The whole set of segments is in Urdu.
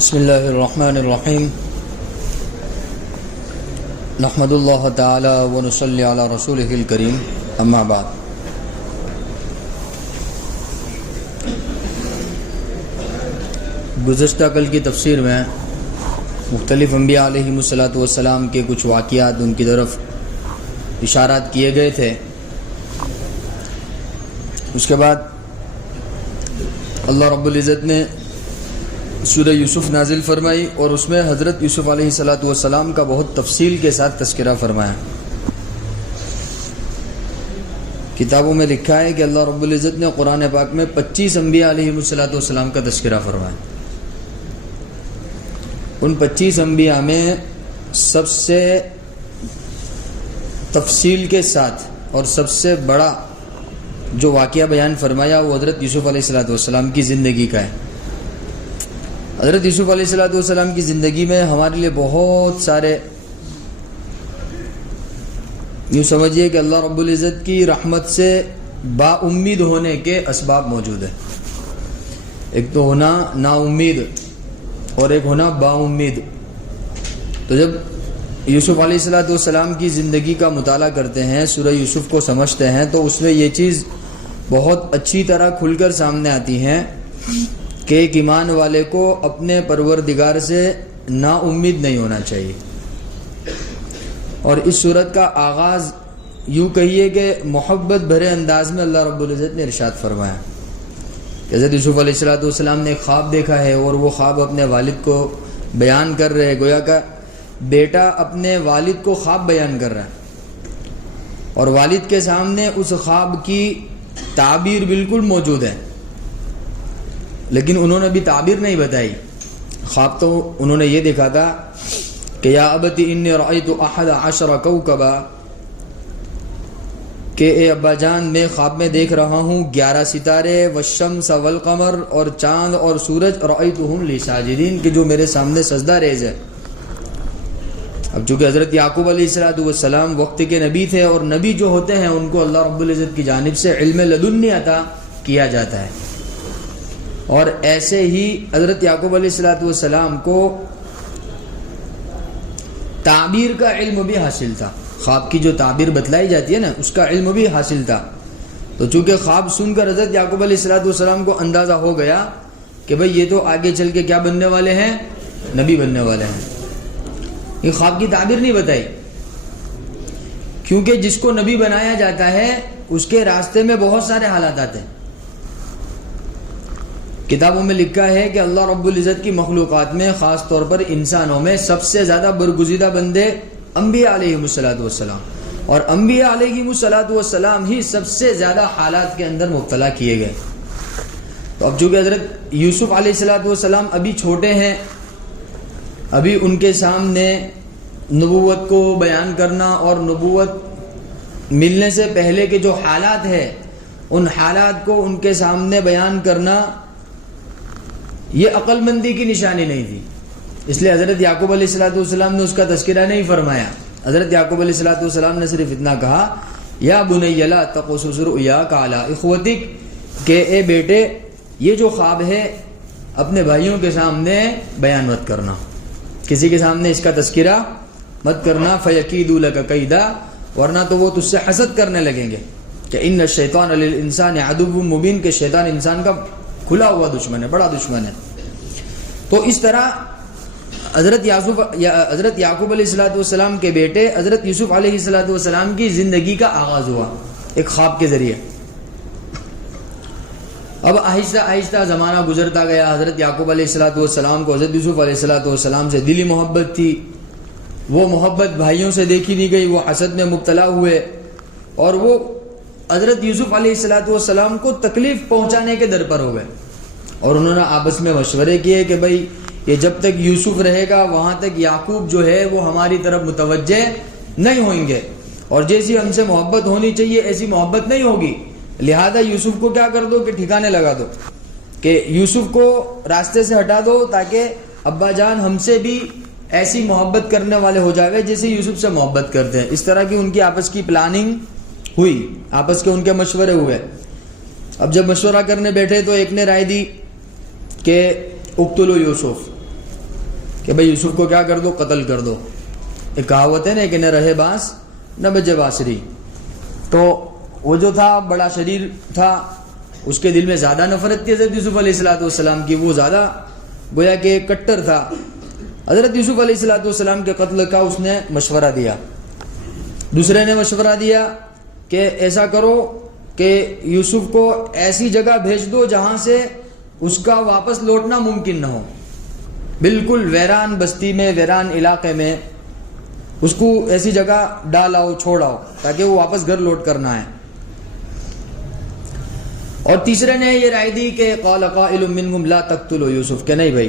بسم اللہ الرحمن الرحیم نحمد اللہ تعالی ونصلی علی رسولہ الکریم اما بعد. گزشتہ کل کی تفسیر میں مختلف انبیاء علیہم الصلاۃ والسلام کے کچھ واقعات ان کی طرف اشارات کیے گئے تھے. اس کے بعد اللہ رب العزت نے سورہ یوسف نازل فرمائی اور اس میں حضرت یوسف علیہ الصلاۃ والسلام کا بہت تفصیل کے ساتھ تذکرہ فرمایا. کتابوں میں لکھا ہے کہ اللہ رب العزت نے قرآن پاک میں 25 انبیاء علیہ الصلاۃ والسلام کا تذکرہ فرمایا. ان 25 انبیاء میں سب سے تفصیل کے ساتھ اور سب سے بڑا جو واقعہ بیان فرمایا وہ حضرت یوسف علیہ الصلاۃ والسلام کی زندگی کا ہے. حضرت یوسف علیہ الصلاۃ والسلام کی زندگی میں ہمارے لیے بہت سارے یوں سمجھیے کہ اللہ رب العزت کی رحمت سے با امید ہونے کے اسباب موجود ہیں. ایک تو ہونا نا امید اور ایک ہونا با امید. تو جب یوسف علیہ الصلاۃ والسلام کی زندگی کا مطالعہ کرتے ہیں، سورہ یوسف کو سمجھتے ہیں، تو اس میں یہ چیز بہت اچھی طرح کھل کر سامنے آتی ہیں کہ ایک ایمان والے کو اپنے پروردگار سے نا امید نہیں ہونا چاہیے. اور اس صورت کا آغاز یوں کہیے کہ محبت بھرے انداز میں اللہ رب العزت نے ارشاد فرمایا. حضرت یوسف علیہ الصلاۃ والسلام نے ایک خواب دیکھا ہے اور وہ خواب اپنے والد کو بیان کر رہے. گویا کہ بیٹا اپنے والد کو خواب بیان کر رہا ہے اور والد کے سامنے اس خواب کی تعبیر بالکل موجود ہے، لیکن انہوں نے بھی تعبیر نہیں بتائی. خواب تو انہوں نے یہ دیکھا تھا کہ یا ابت انی رأیت 11 کوکبا، کہ اے ابا جان میں خواب میں دیکھ رہا ہوں 11 ستارے، والشمس والقمر، اور چاند اور سورج، رأیتہم لی ساجدین، کہ جو میرے سامنے سجدہ ریز ہے. اب چونکہ حضرت یعقوب علیہ السلام وقت کے نبی تھے اور نبی جو ہوتے ہیں ان کو اللہ رب العزت کی جانب سے علم لدنی عطا کیا جاتا ہے، اور ایسے ہی حضرت یعقوب علیہ السلام کو تعبیر کا علم بھی حاصل تھا. خواب کی جو تعبیر بتلائی جاتی ہے نا، اس کا علم بھی حاصل تھا. تو چونکہ خواب سن کر حضرت یعقوب علیہ السلام کو اندازہ ہو گیا کہ بھئی یہ تو آگے چل کے کیا بننے والے ہیں، نبی بننے والے ہیں. یہ خواب کی تعبیر نہیں بتائی، کیونکہ جس کو نبی بنایا جاتا ہے اس کے راستے میں بہت سارے حالات آتے ہیں. کتابوں میں لکھا ہے کہ اللہ رب العزت کی مخلوقات میں، خاص طور پر انسانوں میں، سب سے زیادہ برگزیدہ بندے انبیاء علیہم الصلاۃ والسلام، اور انبیاء علیہم الصلاۃ والسلام ہی سب سے زیادہ حالات کے اندر مبتلا کیے گئے. تو اب چونکہ حضرت یوسف علیہ الصلاۃ والسلام ابھی چھوٹے ہیں، ابھی ان کے سامنے نبوت کو بیان کرنا اور نبوت ملنے سے پہلے کے جو حالات ہیں ان حالات کو ان کے سامنے بیان کرنا یہ عقل مندی کی نشانی نہیں تھی. اس لیے حضرت یعقوب علیہ السلام نے اس کا تذکرہ نہیں فرمایا. حضرت یعقوب علیہ السلام نے صرف اتنا کہا یا بنی لا تقصص رؤیاک علی اخوتک، کہ اے بیٹے یہ جو خواب ہے اپنے بھائیوں کے سامنے بیان مت کرنا، کسی کے سامنے اس کا تذکرہ مت کرنا. فیکیدوا لک کیدا، ورنہ تو وہ تجھ سے حسد کرنے لگیں گے کہ ان الشیطان للانسان عدو مبین، کہ شیطان انسان کا کھلا ہوا دشمن ہے، بڑا دشمن ہے. تو اس طرح حضرت یعقوب علیہ السلام کے بیٹے حضرت یوسف علیہ السلام کی زندگی کا آغاز ہوا ایک خواب کے ذریعے. اب آہستہ آہستہ زمانہ گزرتا گیا. حضرت یعقوب علیہ السلام کو حضرت یوسف علیہ السلام سے دلی محبت تھی. وہ محبت بھائیوں سے دیکھی نہیں گئی، وہ حسد میں مبتلا ہوئے اور وہ حضرت یوسف علیہ السلام کو تکلیف پہنچانے کے در پر ہو گئے. اور انہوں نے آپس میں مشورے کیے کہ بھئی یہ جب تک یوسف رہے گا وہاں تک یعقوب جو ہے وہ ہماری طرف متوجہ نہیں ہوئیں گے، اور جیسی ہم سے محبت ہونی چاہیے ایسی محبت نہیں ہوگی. لہذا یوسف کو کیا کر دو کہ ٹھکانے لگا دو، کہ یوسف کو راستے سے ہٹا دو تاکہ ابا جان ہم سے بھی ایسی محبت کرنے والے ہو جائے جیسے یوسف سے محبت کرتے ہیں. اس طرح کی ان کی آپس کی پلاننگ ہوئی، آپس کے ان کے مشورے ہوئے. اب جب مشورہ کرنے بیٹھے تو ایک نے رائے دی کہ اقتلوا یوسف، کہ بھئی یوسف کو کیا کر دو، قتل کر دو. ایک کہاوت ہے نا کہ نہ رہے بانس نہ بجے بانسری. تو وہ جو تھا بڑا شریر تھا، اس کے دل میں زیادہ نفرت تھی حضرت یوسف علیہ السلام کی، وہ زیادہ گویا کہ کٹر تھا. حضرت یوسف علیہ السلام کے قتل کا اس نے مشورہ دیا. دوسرے نے مشورہ دیا کہ ایسا کرو کہ یوسف کو ایسی جگہ بھیج دو جہاں سے اس کا واپس لوٹنا ممکن نہ ہو، بالکل ویران بستی میں، ویران علاقے میں اس کو ایسی جگہ ڈال آؤ، چھوڑ آؤ تاکہ وہ واپس گھر لوٹ کر نہ آئے. اور تیسرے نے یہ رائے دی کہ قال قائل منهم لا تقتلوا یوسف، کہ نہیں بھائی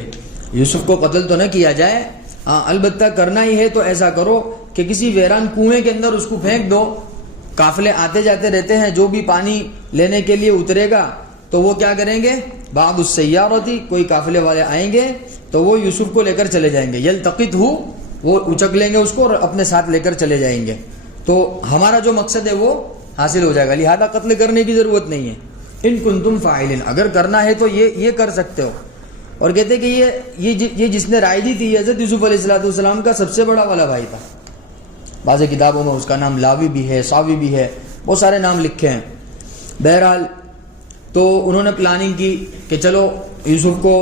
یوسف کو قتل تو نہ کیا جائے، ہاں البتہ کرنا ہی ہے تو ایسا کرو کہ کسی ویران کنویں کے اندر اس کو پھینک دو. قافلے آتے جاتے رہتے ہیں، جو بھی پانی لینے کے لیے اترے گا تو وہ کیا کریں گے، بعض السیارتی، کوئی قافلے والے آئیں گے تو وہ یوسف کو لے کر چلے جائیں گے. یلتقط ہو، وہ اچک لیں گے اس کو اور اپنے ساتھ لے کر چلے جائیں گے. تو ہمارا جو مقصد ہے وہ حاصل ہو جائے گا، لہذا قتل کرنے کی ضرورت نہیں ہے. ان کنتم فاعلین، اگر کرنا ہے تو یہ کر سکتے ہو. اور کہتے کہ یہ جس نے رائے دی تھی حضرت یوسف علیہ السلام کا سب سے بڑا والا بھائی تھا. بعض کتابوں میں اس کا نام لاوی بھی ہے، ساوی بھی ہے، بہت سارے نام لکھے ہیں. بہرحال تو انہوں نے پلاننگ کی کہ چلو یوسف کو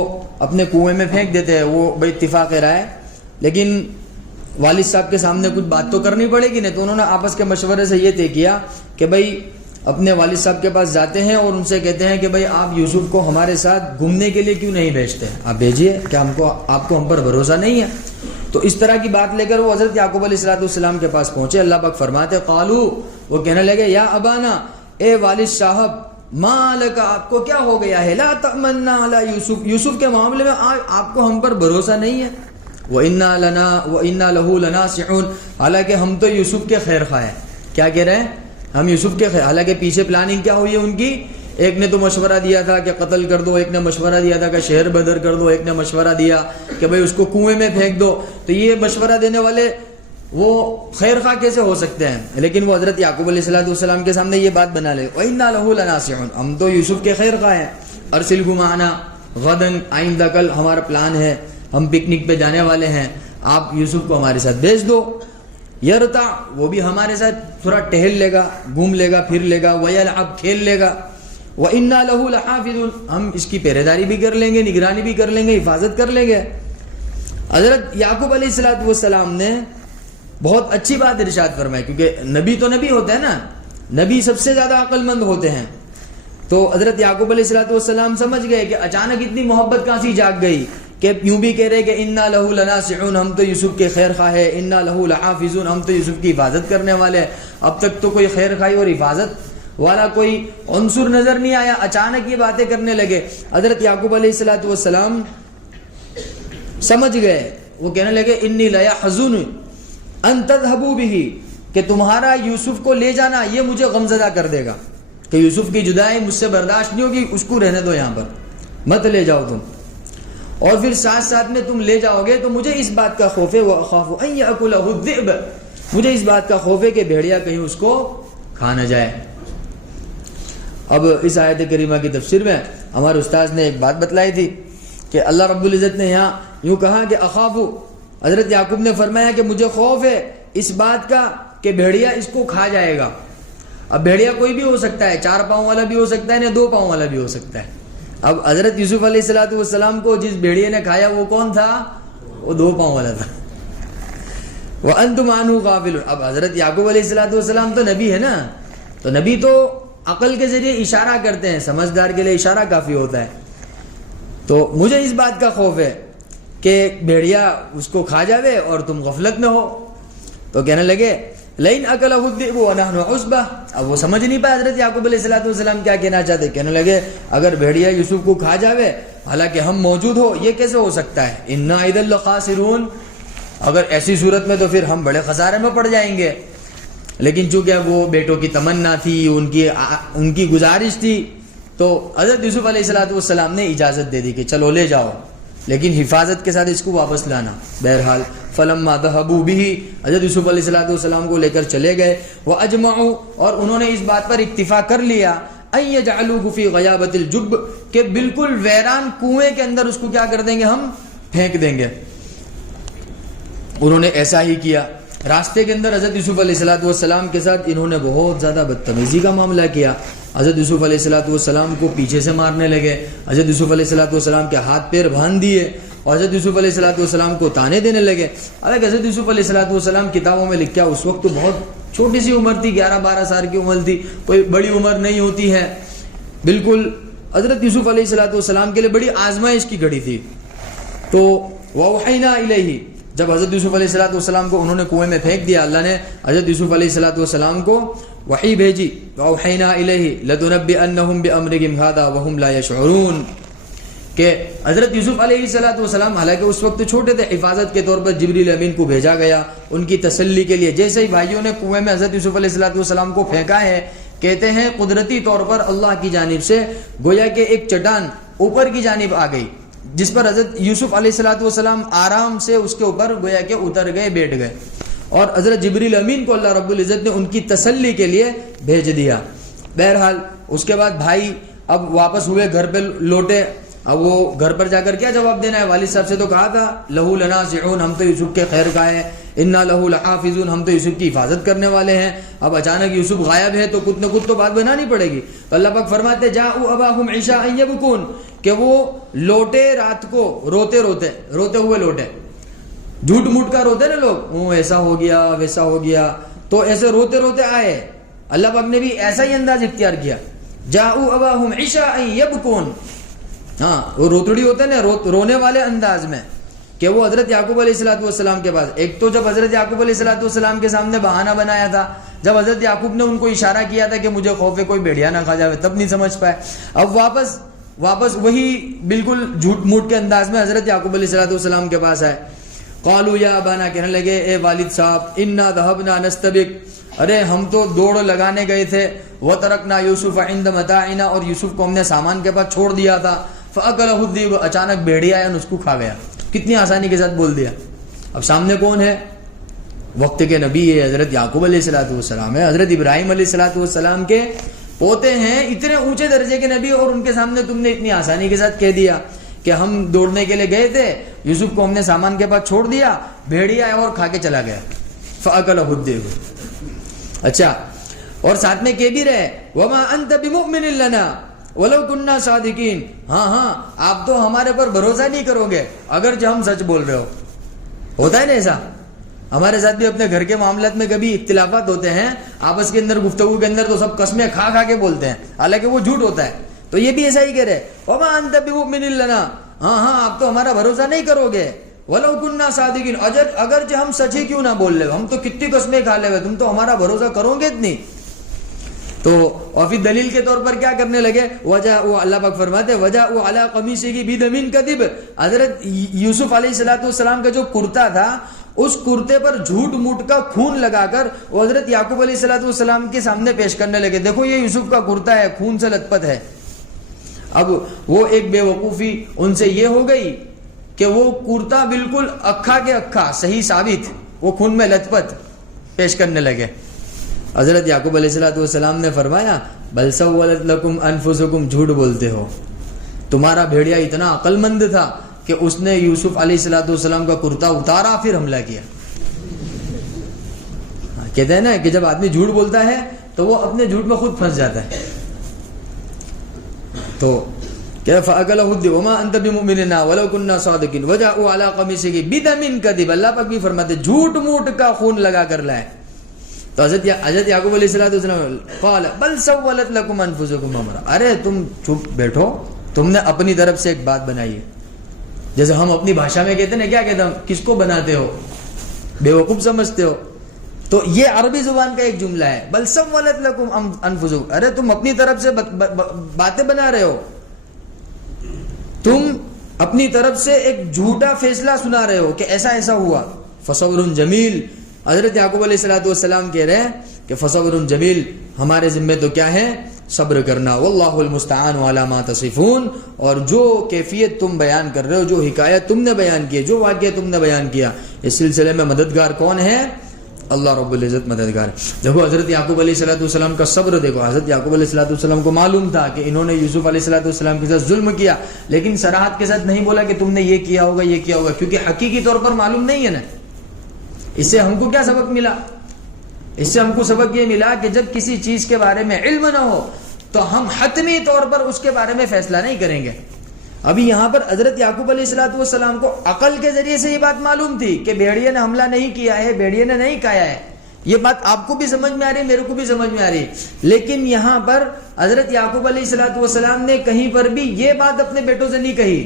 اپنے کنویں میں پھینک دیتے ہیں. وہ بھائی اتفاق رائے، لیکن والد صاحب کے سامنے کچھ بات تو کرنی پڑے گی نہیں. تو انہوں نے آپس کے مشورے سے یہ طے کیا کہ بھائی اپنے والد صاحب کے پاس جاتے ہیں اور ان سے کہتے ہیں کہ بھائی آپ یوسف کو ہمارے ساتھ گھومنے کے لیے کیوں نہیں بھیجتے، آپ بھیجیے، کیا آپ کو ہم پر بھروسہ نہیں ہے. تو اس طرح کی بات لے کر وہ حضرت یعقوب علیہ السلام کے پاس پہنچے. اللہ پاک فرماتے قالو، وہ کہنے لگے یا ابانا، اے والد صاحب، ما لک، آپ کو کیا ہو گیا ہے، لا تأمنا علی یوسف، یوسف کے معاملے میں آپ کو ہم پر بھروسہ نہیں ہے. وَإِنَّا لَهُ لَنَاصِحُونَ، حالانکہ ہم تو یوسف کے خیر خواہ ہیں. کیا کہہ رہے ہیں، ہم یوسف کے خیر، حالانکہ پیچھے پلاننگ کیا ہوئی ہے ان کی، ایک نے تو مشورہ دیا تھا کہ قتل کر دو، ایک نے مشورہ دیا تھا کہ شہر بدر کر دو، ایک نے مشورہ دیا کہ بھئی اس کو کنویں میں پھینک دو. تو یہ مشورہ دینے والے وہ خیر خواہ کیسے ہو سکتے ہیں؟ لیکن وہ حضرت یعقوب علیہ السلام کے سامنے یہ بات بنا لے، وَإِنَّا لَهُ لَنَاصِحُونَ، ہم تو یوسف کے خیر خواہ ہیں. أَرْسِلْهُ مَعَنَا غَدًا، آئندہ کل ہمارا پلان ہے، ہم پکنک پہ جانے والے ہیں، آپ یوسف کو ہمارے ساتھ بھیج دو. یرتع، وہ بھی ہمارے ساتھ تھوڑا ٹہل لے گا، گھوم لے گا، پھر لے گا، ویلعب، کھیل لے گا. وَإِنَّا لَهُ لَحَافِظُونَ، ہم اس کی پہرے داری بھی کر لیں گے، نگرانی بھی کر لیں گے، حفاظت کر لیں گے. حضرت یعقوب علیہ السلام نے بہت اچھی بات ارشاد فرمائی، کیونکہ نبی تو نبی ہوتا ہے نا، نبی سب سے زیادہ عقل مند ہوتے ہیں. تو حضرت یعقوب علیہ السلام سمجھ گئے کہ اچانک اتنی محبت کہاں سے جاگ گئی کہ یوں بھی کہہ رہے کہ انا لہو لناصحون، ہم تو یوسف کے خیر خواہ ہیں، انا لہو لحافظون، ہم تو یوسف کی حفاظت کرنے والے ہیں. اب تک تو کوئی خیر خواہی اور حفاظت والا کوئی عنصر نظر نہیں آیا، اچانک یہ باتیں کرنے لگے. حضرت یعقوب علیہ السلام سمجھ گئے، وہ کہنے لگے انی لیحزن ان تذهبوا به، کہ تمہارا یوسف کو لے جانا یہ مجھے غمزدہ کر دے گا، کہ یوسف کی جدائی مجھ سے برداشت نہیں ہوگی، اس کو رہنے دو یہاں پر، مت لے جاؤ تم. اور پھر ساتھ ساتھ میں تم لے جاؤ گے تو مجھے اس بات کا خوف ہے، وَأَخَافُ أَن يَأْكُلَهُ الذِّئْبُ، مجھے اس بات کا خوف ہے کہ بھیڑیا کہیں اس کو کھا نہ جائے. اب اس آیت کریمہ کی تفسیر میں ہمارے استاذ نے ایک بات بتلائی تھی کہ اللہ رب العزت نے یہاں یوں کہا کہ اخافو، حضرت یعقوب نے فرمایا کہ مجھے خوف ہے اس بات کا کہ بھیڑیا اس کو کھا جائے گا. اب بھیڑیا کوئی بھی ہو سکتا ہے، 4 پاؤں والا بھی ہو سکتا ہے یا 2 پاؤں والا بھی ہو سکتا ہے. اب حضرت یوسف علیہ السلام کو جس بھیڑیے نے کھایا وہ کون تھا؟ وہ 2 پاؤں والا تھا. وَأَنْتُمْ عَنْهُ غَافِلُونَ، اب حضرت یعقوب علیہ السلام تو نبی ہے نا، تو نبی تو عقل کے ذریعے اشارہ کرتے ہیں، سمجھدار کے لیے اشارہ کافی ہوتا ہے. تو مجھے اس بات کا خوف ہے کہ بھیڑیا اس کو کھا جاوے اور تم غفلت میں ہو. تو کہنے لگے لئن اکلہ الذئب ونحن عصبہ، اب وہ سمجھ نہیں پائے حضرت یعقوب علیہ السلام کیا کہنا چاہتے. کہنے لگے اگر بھیڑیا یوسف کو کھا جاوے حالانکہ ہم موجود ہو، یہ کیسے ہو سکتا ہے؟ انا اذا لخاسرون، اگر ایسی صورت میں تو پھر ہم بڑے خسارے میں پڑ جائیں گے. لیکن چونکہ وہ بیٹوں کی تمنا تھی، ان کی گزارش تھی، تو حضرت یوسف علیہ السلام نے اجازت دے دی کہ چلو لے جاؤ، لیکن حفاظت کے ساتھ اس کو واپس لانا. بہرحال فلما ذهبوا به، حضرت یوسف علیہ السلام کو لے کر چلے گئے. واجمعوا، اور انہوں نے اس بات پر اتفاق کر لیا ان يجعلوه في غيابة الجب، کہ بالکل ویران کنویں کے اندر اس کو کیا کر دیں گے، ہم پھینک دیں گے. انہوں نے ایسا ہی کیا. راستے کے اندر حضرت یوسف علیہ السلام کے ساتھ انہوں نے بہت زیادہ بدتمیزی کا معاملہ کیا. حضرت یوسف علیہ السلام کو پیچھے سے مارنے لگے, حضرت یوسف علیہ السلام کے ہاتھ پیر باندھ دیے اور حضرت یوسف علیہ السلام کو تانے دینے لگے. حالانکہ حضرت یوسف علیہ السلام کتابوں میں لکھا اس وقت تو بہت چھوٹی سی عمر تھی, 11-12 سال کی عمر تھی, کوئی بڑی عمر نہیں ہوتی ہے. بالکل حضرت یوسف علیہ السلام کے لیے بڑی آزمائش کی گھڑی تھی. تو وَأَوْحَيْنَا إِلَيْهِ, جب حضرت یوسف علیہ السلام کو انہوں نے کنویں میں پھینک دیا, اللہ نے حضرت یوسف علیہ السلام کو وحی بھیجی. وَأَوْحَيْنَا إِلَيْهِ لَتُنَبِّئَنَّهُم بِأَمْرِهِمْ هَذَا وَهُمْ لَا يَشْعُرُونَ, کہ حضرت یوسف علیہ السلام حالانکہ اس وقت چھوٹے تھے, حفاظت کے طور پر جبریل امین کو بھیجا گیا ان کی تسلی کے لیے. جیسے ہی بھائیوں نے کنویں میں حضرت یوسف علیہ السلام کو پھینکا ہے, کہتے ہیں قدرتی طور پر اللہ کی جانب سے گویا کہ ایک چٹان اوپر کی جانب آ گئی, جس پر حضرت یوسف علیہ السلام آرام سے اس کے اوپر گویا کہ اتر گئے, بیٹھ گئے, اور حضرت جبریل امین کو اللہ رب العزت نے ان کی تسلی کے لیے بھیج دیا. بہرحال اس کے بعد بھائی اب واپس ہوئے, گھر پہ لوٹے. اب وہ گھر پر جا کر کیا جواب دینا ہے؟ والد صاحب سے تو کہا تھا لہو لناصحون, ہم تو یوسف کے خیر کا ہے, انا لہو لحافظون, ہم تو یوسف کی حفاظت کرنے والے ہیں. اب اچانک یوسف غائب ہے تو کچھ نہ کچھ تو بات بنانی پڑے گی. تو اللہ پاک فرماتے جاءوا اباہم عشاء یبکون, کہ وہ لوٹے رات کو روتے ہوئے لوٹے. جھوٹ موٹ کا روتے نا لوگ, ایسا ہو گیا ویسا ہو گیا, تو ایسے روتے آئے. اللہ پاک نے بھی ایسا ہی انداز اختیار کیا, جاءوا اباہم عشاء یبکون. ہاں وہ روتڑی ہوتا ہے نا, رونے والے انداز میں, کہ وہ حضرت یعقوب علیہ السلام کے پاس. ایک تو جب حضرت یعقوب علیہ السلام کے سامنے بہانہ بنایا تھا, جب حضرت یعقوب نے ان کو اشارہ کیا تھا کہ مجھے خوف ہے کوئی بھیڑیا نہ کھا جائے, تب نہیں سمجھ پائے. اب واپس وہی بالکل جھوٹ موٹ کے انداز میں حضرت یعقوب علیہ السلام کے پاس آئے. قالوا یا ابانا, کہنے لگے اے والد صاحب, انا ذهبنا نستبق, ارے ہم تو دوڑ لگانے گئے تھے. وترکنا یوسف عند متاعنا, اور یوسف کو ہم نے سامان کے پاس چھوڑ دیا تھا. فاکلہ الذئب, اچانک بھیڑیا آیا اور اس کو کھا گیا. کتنی آسانی کے ساتھ بول دیا. اب سامنے کون ہے؟ وقت کے نبی ہے, حضرت یعقوب علیہ السلام ہے, حضرت ابراہیم علیہ السلام کے پوتے ہیں, اتنے اونچے درجے کے نبی, اور ان کے سامنے تم نے اتنی آسانی کے ساتھ کہہ دیا کہ ہم دوڑنے کے لیے گئے تھے, یوسف کو ہم نے سامان کے پاس چھوڑ دیا, بھیڑیا آیا اور کھا کے چلا گیا. فاکلہ الذئب. اچھا, اور ساتھ میں کہہ بھی رہے وما انت بمؤمن لنا ولو كنا صادقین, ہاں آپ تو ہمارے پر بھروسہ نہیں کرو گے اگر جو ہم سچ بول رہے ہو. ہوتا ہے نا ایسا, ہمارے ساتھ بھی اپنے گھر کے معاملات میں کبھی اختلافات ہوتے ہیں آپس کے اندر, گفتگو کے اندر, تو سب قسمیں کھا کے بولتے ہیں, حالانکہ وہ جھوٹ ہوتا ہے. تو یہ بھی ایسا ہی کہہ رہے وما انت بمؤمن لنا, ہاں آپ تو ہمارا بھروسہ نہیں کرو گے. ولو كنا صادقین, اگر جو ہم سچ ہی کیوں نہ بول رہے, ہم تو کتنی قسمیں کھا لے ہوئے, تم تو ہمارا بھروسہ کرو گے اتنی. تو اور پھر دلیل کے طور پر کیا کرنے لگے, اللہ پاک فرماتے وجاءوا علی قمیصہ بدم کذب, حضرت یوسف علیہ السلام کا جو کرتا تھا اس کرتے پر جھوٹ موٹ کا خون لگا کر وہ حضرت یعقوب علیہ السلام کے سامنے پیش کرنے لگے. دیکھو یہ یوسف کا کرتا ہے, خون سے لت پت ہے. اب وہ ایک بے وقوفی ان سے یہ ہو گئی کہ وہ کرتا بالکل اکھا کے اکھا صحیح ثابت, وہ خون میں لت پت پیش کرنے لگے. حضرت یعقوب علیہ السلام نے فرمایا بل سولت لکم انفسکم, جھوٹ بولتے ہو, تمہارا بھیڑیا اتنا عقل مند تھا کہ اس نے یوسف علیہ السلام کا کرتا اتارا پھر حملہ کیا. کہتے ہیں نا کہ جب آدمی جھوٹ بولتا ہے تو وہ اپنے جھوٹ میں خود پھنس جاتا ہے. تو کہ فاکلہ الذئب وما انت بمؤمن لنا ولو كنا صادقین وجاءوا علی قمیصہ بدم کذب, اللہ پاک بھی فرماتے جھوٹ موٹ کا خون لگا کر لائے. تو حضرت یعقوب علیہ السلام قال بل سولت لکم انفسکم امرا, ارے تم چپ بیٹھو, تم نے اپنی طرف سے ایک بات بنائی ہے. جیسے ہم اپنی بھاشا میں کہتے ہیں, کیا کہتے ہیں, کس کو بناتے ہو, بے وقوف سمجھتے ہو. تو یہ عربی زبان کا ایک جملہ ہے, بل سولت لکم انفسکم, ارے تم اپنی طرف سے باتیں بنا رہے ہو, تم اپنی طرف سے ایک جھوٹا فیصلہ سنا رہے ہو کہ ایسا ایسا ہوا. فصبر جمیل, حضرت یعقوب علیہ السلام کہہ رہے ہیں کہ فصبر جمیل, ہمارے ذمہ تو کیا ہے, صبر کرنا. واللہ المستعان علی ما تصفون, اور جو کیفیت تم بیان کر رہے ہو, جو حکایت تم نے بیان کی, جو واقعہ تم نے بیان کیا, اس سلسلے میں مددگار کون ہے؟ اللہ رب العزت مددگار. دیکھو حضرت یعقوب علیہ السلام کا صبر دیکھو. حضرت یعقوب علیہ السلام کو معلوم تھا کہ انہوں نے یوسف علیہ السلام کے ساتھ ظلم کیا, لیکن صراحت کے ساتھ نہیں بولا کہ تم نے یہ کیا ہوگا یہ کیا ہوگا, کیونکہ حقیقی طور پر معلوم نہیں ہے نا. اس سے ہم کو کیا سبق ملا؟ اس سے ہم کو سبق یہ ملا کہ جب کسی چیز کے بارے میں علم نہ ہو تو ہم حتمی طور پر اس کے بارے میں فیصلہ نہیں کریں گے. ابھی یہاں پر حضرت یعقوب علیہ السلام کو عقل کے ذریعے سے یہ بات معلوم تھی کہ بھیڑیے نے حملہ نہیں کیا ہے, بھیڑیے نے نہیں کھایا ہے. یہ بات آپ کو بھی سمجھ میں آ رہی ہے, میرے کو بھی سمجھ میں آ رہی ہے. لیکن یہاں پر حضرت یعقوب علیہ السلام نے کہیں پر بھی یہ بات اپنے بیٹوں سے نہیں کہی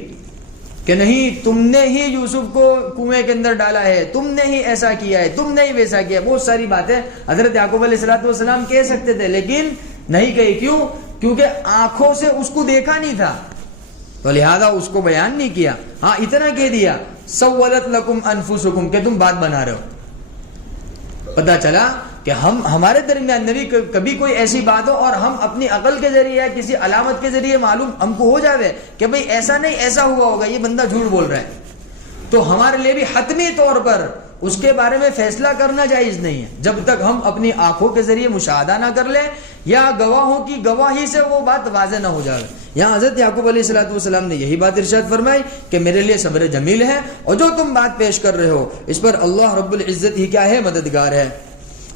کہ نہیں تم نے ہی یوسف کو کنویں کے اندر ڈالا ہے, تم نے ہی ایسا کیا ہے, تم نے ہی ویسا کیا. بہت ساری باتیں حضرت یعقوب علیہ السلام کہہ سکتے تھے لیکن نہیں کہی. کیوں؟ کیونکہ آنکھوں سے اس کو دیکھا نہیں تھا تو لہذا اس کو بیان نہیں کیا. ہاں اتنا کہہ دیا سولت لکم انفسکم کہ تم بات بنا رہے ہو. پتا چلا کہ ہمارے درمیان نبی کبھی کوئی ایسی بات ہو اور ہم اپنی عقل کے ذریعے یا کسی علامت کے ذریعے معلوم ہم کو ہو جاوے کہ بھئی ایسا نہیں ایسا ہوا ہوگا, یہ بندہ جھوٹ بول رہا ہے, تو ہمارے لیے بھی حتمی طور پر اس کے بارے میں فیصلہ کرنا جائز نہیں ہے جب تک ہم اپنی آنکھوں کے ذریعے مشاہدہ نہ کر لیں یا گواہوں کی گواہی سے وہ بات واضح نہ ہو جائے. یہاں حضرت یعقوب علیہ السلام نے یہی بات ارشاد فرمائی کہ میرے لیے صبر جمیل ہے اور جو تم بات پیش کر رہے ہو اس پر اللہ رب العزت ہی کیا ہے, مددگار ہے.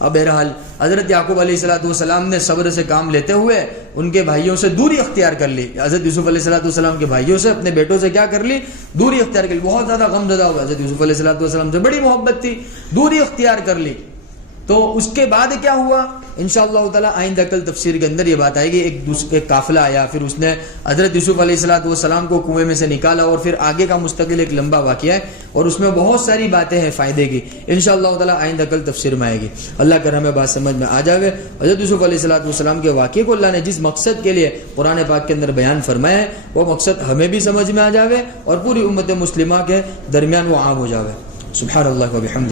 اب بہرحال حضرت یعقوب علیہ السلام نے صبر سے کام لیتے ہوئے ان کے بھائیوں سے دوری اختیار کر لی. حضرت یوسف علیہ السلام کے بھائیوں سے, اپنے بیٹوں سے کیا کر لی؟ دوری اختیار کر لی. بہت زیادہ غم زدہ ہوا, حضرت یوسف علیہ السلام سے بڑی محبت تھی, دوری اختیار کر لی. تو اس کے بعد کیا ہوا انشاءاللہ تعالی آئندہ کل تفسیر کے اندر یہ بات آئے گی. ایک قافلہ آیا, پھر اس نے حضرت یوسف علیہ السلام کو کنویں میں سے نکالا, اور پھر آگے کا مستقل ایک لمبا واقعہ ہے اور اس میں بہت ساری باتیں ہیں فائدے کی. انشاءاللہ تعالی آئندہ کل تفسیر میں آئے گی. اللہ کر ہمیں بات سمجھ میں آ جاوے. حضرت یوسف علیہ السلام کے واقعے کو اللہ نے جس مقصد کے لیے قرآن پاک کے اندر بیان فرمایا ہے وہ مقصد ہمیں بھی سمجھ میں آ جاوے اور پوری امت مسلمہ کے درمیان وہ عام ہو جاوے. سبحان اللہ و بحمدہ.